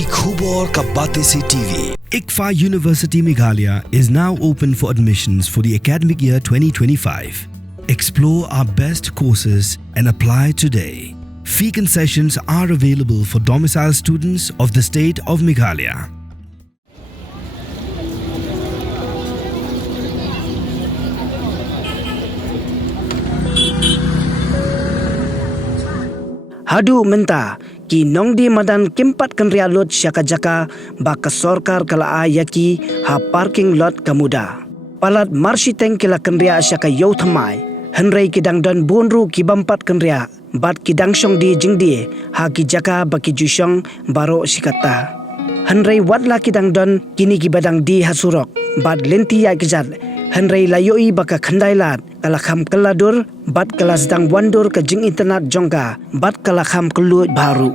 Ki khubor ka bate se TV. ICFA University Meghalaya is now open for admissions for the academic year 2025. Explore our best courses and apply today. Fee concessions are available for domicile students of the state of Meghalaya. Hadu menta ki nongdi madan kimpat kenria lot syaka jaka baka sorkar kala ayaki ha parking lot kamuda. Palat marsiteng kila kenria syaka yau thamai. Henrei kidang don bunru ki bampat kenria. Bat kidang syong di jingdi ha ki jaka baki jusyong baro sikata. Henrei wadla kidang don kini ki badang di hasurok. Bat lenti ya kejat. Henrei layoi baka Khyndailad kala Kham keladur bat kala sedang wandur ke Jingitynnad jongka bat kala Kham keluj baru.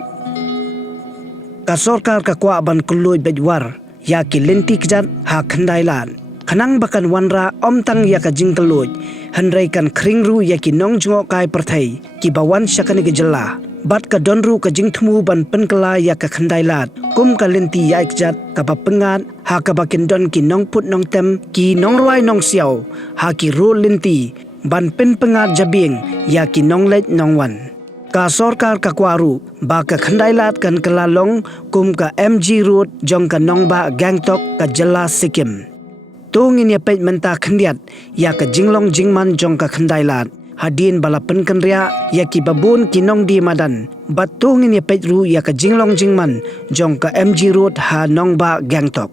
Ka sorkar ka kwa ban keluj bedwar ya ki lenti kejat ha Khyndailad. Kanang bakan wanra omtang ya ka jing keluj. Henrei kan kringru ya ki nong jengok kai perthai ki bawan syakani ke jela. Bat ka donru ka jing thmu ban penkala ya ka Khyndailad. Kum ka lenti ya kejat ka bapengat ha ka bakin don ki nong put nong tem ki nong ruai nong siau ha ki ro lenti ban pen pengat jabing ya ki nong lej nong wan. Ka sorkar ka kwaru ba ka Khyndailad kan kelalong kum ka MG road jong ka nong ba Gangtok ka jela Sikkim. Tungin ya pej menta khendiat ya ka jinglong jingman jong ka Khyndailad. Hadin bala penkenria ya ki babun ki nong di madan. Batungin ya pej ru ya ka jinglong jingman jong ka MG road ha nong ba Gangtok.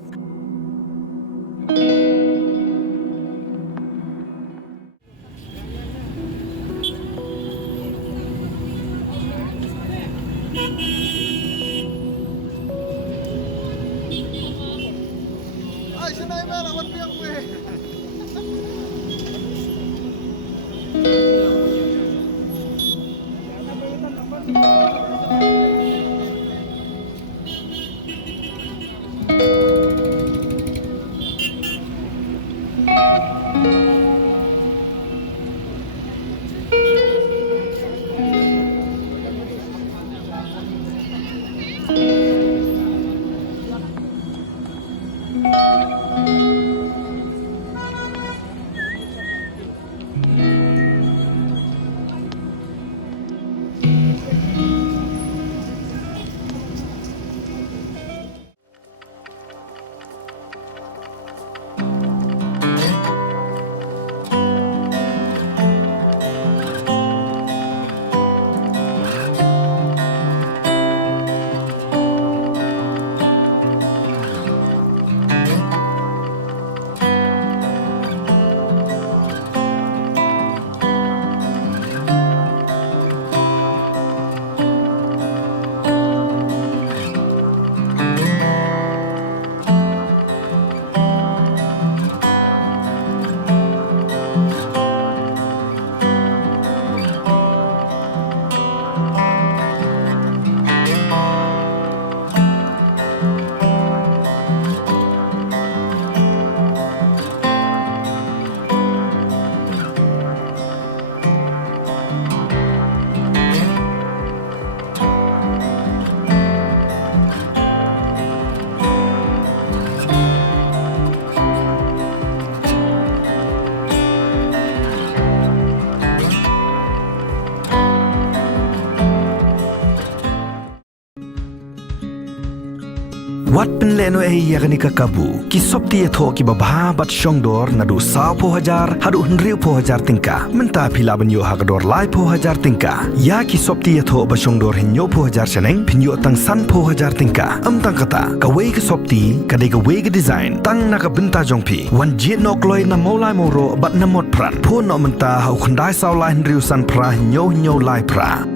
Wat penleno yakni kakabu ki sopti etho ki babha bat shongdor nadu 10,000 hadu 100,000 tingka menta phila banyo hakdor lai 10,000 tingka ya ki sopti etho ba shongdor hinyo 10,000 seneng pinyo tang san 10,000 tingka amtang kata ka wei ka sopti ka de ka wei ka design tang na ka benta jongpi wan jit nok loi na molai moro bat na mot pran pho no menta hau khandai saw lai hriu san pra hinyo lai pra